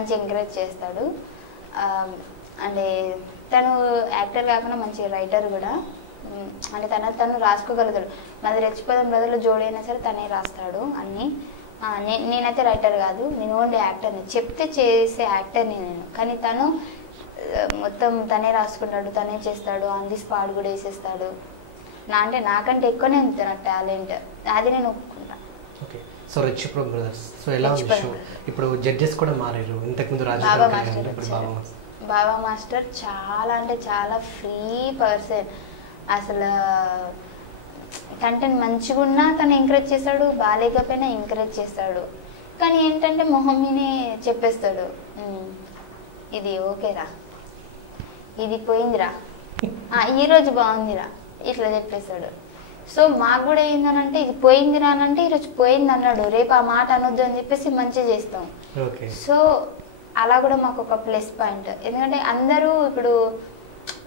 మంచి ఎంకరేజ్ చేస్తాడు. అంటే తను యాక్టర్ కాకుండా మంచి రైటర్ కూడా. అంటే తను రాసుకోగలుగుతాడు. మాది రెచ్చిపోదాం బ్రదర్లో జోడైనా సరే తనే రాస్తాడు అన్నీ. నేనైతే రైటర్ కాదు, నేను ఓన్లీ యాక్టర్ని, చెప్తే చేసే యాక్టర్ని నేను. కానీ తను మొత్తం తనే రాసుకుంటాడు, తనే చేస్తాడు, ఆన్ ది స్పాట్ కూడా వేసేస్తాడు. అంటే నాకంటే ఎక్కువనే ఉంది తన టాలెంట్, అది నేను ఒప్పుకుంటా. Okay, so rich pro brothers, so ఎలా ఉంది షో? ఇప్పుడు జడ్జెస్ కూడా మారారు. ఇంతకుముందు బాబా మాస్టర్ చాలా అంటే చాలా ఫ్రీ పర్సన్. అసలు కంటెంట్ మంచిగా ఉన్నా తను ఎంకరేజ్ చేస్తాడు, బాగాలేకపోయినా ఎంకరేజ్ చేస్తాడు. కానీ ఏంటంటే మొహమ్మీనే చెప్పేస్తాడు, ఇది ఓకేరా, ఇది పోయిందిరా, ఈరోజు బాగుందిరా, ఇట్లా చెప్పేస్తాడు. సో మాకు కూడా ఏందనంటే ఇది పోయిందిరా అని అంటే ఈరోజు పోయింది అన్నాడు, రేపు ఆ మాట అనొద్దు అని చెప్పేసి మంచిగా చేస్తాం. సో అలా కూడా మాకు ఒక ప్లస్ పాయింట్. ఎందుకంటే అందరూ ఇప్పుడు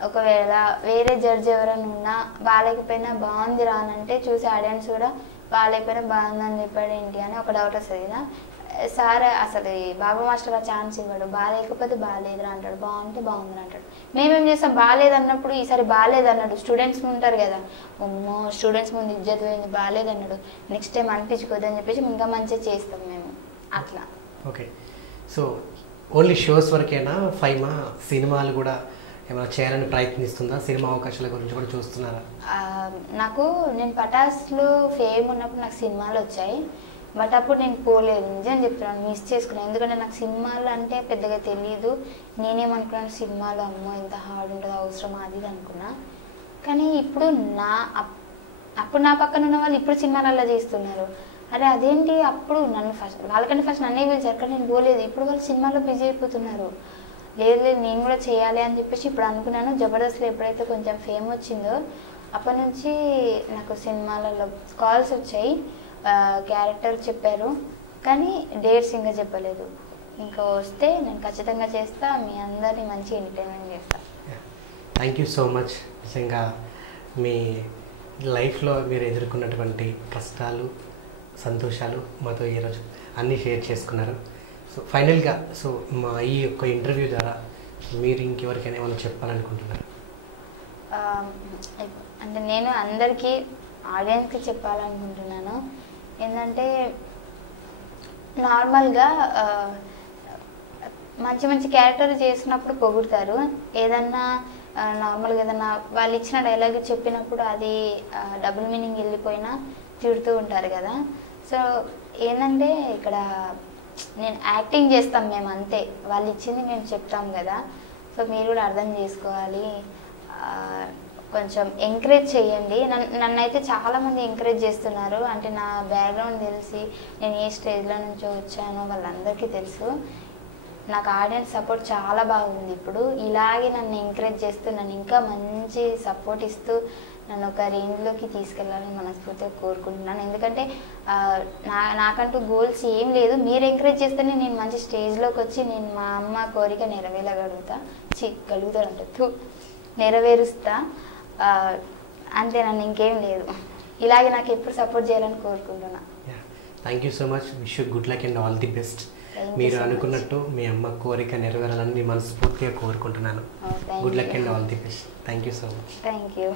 ఒకవేళ వేరే జడ్జి ఎవరైనా ఉన్నా బాగాలేకపోయినా బాగుందిరా అని అంటే చూసి ఆడియన్స్ కూడా బాగాలేకపోయినా బాగుందని చెప్పాడు ఏంటి అని ఒక డౌట్ వస్తుంది కదా. సార్ అసలు బాబా మాస్టర్ ఆ ఛాన్స్ ఇవ్వడు, బాగాలేకపోతే బాగాలేదురా అంటాడు, బాగుంటే బాగుందిరా అంటాడు. మేమేం చేస్తాం, బాగాలేదు అన్నప్పుడు ఈసారి బాగాలేదు అన్నాడు, స్టూడెంట్స్ ఉంటారు కదా, అమ్మో స్టూడెంట్స్ ముందు ఇజ్జత్ పోయింది, బాగాలేదు అన్నాడు, నెక్స్ట్ టైం అనిపించుకోద్దని చెప్పేసి ఇంకా మంచిగా చేస్తాం మేము అట్లా. ఓకే, సో ఓన్లీ షోస్ వరకేనా ఫైమా? సినిమాలు కూడా ఏమైనా చేయాలని ప్రయత్నిస్తుందా? సినిమా అవకాశాల గురించి కూడా చూస్తున్నారా? నేను పటాస్లో ఫేమ్ ఉన్నప్పుడు నాకు సినిమాలు వచ్చాయి, బట్ అప్పుడు నేను పోలేదు, నిజం చెప్తున్నాను, మిస్ చేసుకున్నాను. ఎందుకంటే నాకు సినిమాలు అంటే పెద్దగా తెలియదు. నేనేమనుకున్నాను, సినిమాలు అమ్మో ఎంత హార్డ్ ఉంటుందో, అవసరం అది అనుకున్నా. కానీ ఇప్పుడు అప్పుడు నా పక్కన ఉన్న వాళ్ళు ఇప్పుడు సినిమాలలో చేస్తున్నారు. అరే అదేంటి, అప్పుడు నన్ను వాళ్ళకంటే ఫస్ట్ నన్నే పిలిచారు కానీ నేను పోలేదు. ఇప్పుడు వాళ్ళు సినిమాలో బిజీ అయిపోతున్నారు. లేదు నేను కూడా చేయాలి అని చెప్పేసి ఇప్పుడు అనుకున్నాను. జబర్దస్త్లో ఎప్పుడైతే కొంచెం ఫేమ్ వచ్చిందో అప్పటి నుంచి నాకు సినిమాలలో కాల్స్ వచ్చాయి, క్యారెక్టర్ చెప్పారు కానీ డేట్స్ ఇంకా చెప్పలేదు. ఇంకా వస్తే నేను ఖచ్చితంగా చేస్తా, మీ అందరినీ మంచి ఎంటర్టైన్మెంట్ చేస్తా. Thank you so much. నిజంగా మీ లైఫ్లో మీరు ఎదుర్కొన్నటువంటి కష్టాలు సంతోషాలు మాతో ఈరోజు అన్నీ షేర్ చేసుకున్నారు. సో ఫైనల్గా మా ఈ యొక్క ఇంటర్వ్యూ ద్వారా మీరు ఇంకెవరికైనా ఏమైనా చెప్పాలనుకుంటున్నారు? అంటే నేను అందరికీ ఆడియన్స్కి చెప్పాలనుకుంటున్నాను ఏంటంటే, నార్మల్గా మంచి మంచి క్యారెక్టర్ చేసినప్పుడు పొగుడతారు, ఏదన్నా నార్మల్గా ఏదన్నా వాళ్ళు ఇచ్చిన డైలాగ్ చెప్పినప్పుడు అది డబుల్ మీనింగ్ వెళ్ళిపోయినా తిడుతూ ఉంటారు కదా. సో ఏంటంటే ఇక్కడ నేను యాక్టింగ్ చేస్తాం మేము అంతే, వాళ్ళు ఇచ్చింది మేము చెప్తాం కదా. సో మీరు కూడా అర్థం చేసుకోవాలి, కొంచెం ఎంకరేజ్ చేయండి. నన్నైతే చాలామంది ఎంకరేజ్ చేస్తున్నారు. అంటే నా బ్యాక్గ్రౌండ్ తెలిసి నేను ఏ స్టేజ్లో నుంచో వచ్చానో వాళ్ళందరికీ తెలుసు. నాకు ఆడియన్స్ సపోర్ట్ చాలా బాగుంది. ఇప్పుడు ఇలాగే నన్ను ఎంకరేజ్ చేస్తూ నన్ను ఇంకా మంచి సపోర్ట్ ఇస్తూ నన్ను ఒక రేంజ్లోకి తీసుకెళ్ళాలని మనస్ఫూర్తిగా కోరుకుంటున్నాను. ఎందుకంటే నాకంటూ గోల్స్ ఏం లేదు, మీరు ఎంకరేజ్ చేస్తేనే నేను మంచి స్టేజ్లోకి వచ్చి నేను మా అమ్మ కోరిక నెరవేరుస్తా అంతే, నన్ను ఇంకేం లేదు. ఇలాగే నాకు ఎప్పుడు సపోర్ట్ చేయాలని కోరుకుంటున్నా. Thank you so much. Wish you good luck and all the best. మీరు అనుకున్నట్టు మీ అమ్మ కోరిక నెరవేరాలని మనస్ఫూర్తిగా కోరుకుంటున్నాను. Good luck and all the best. Thank you so much. Thank you.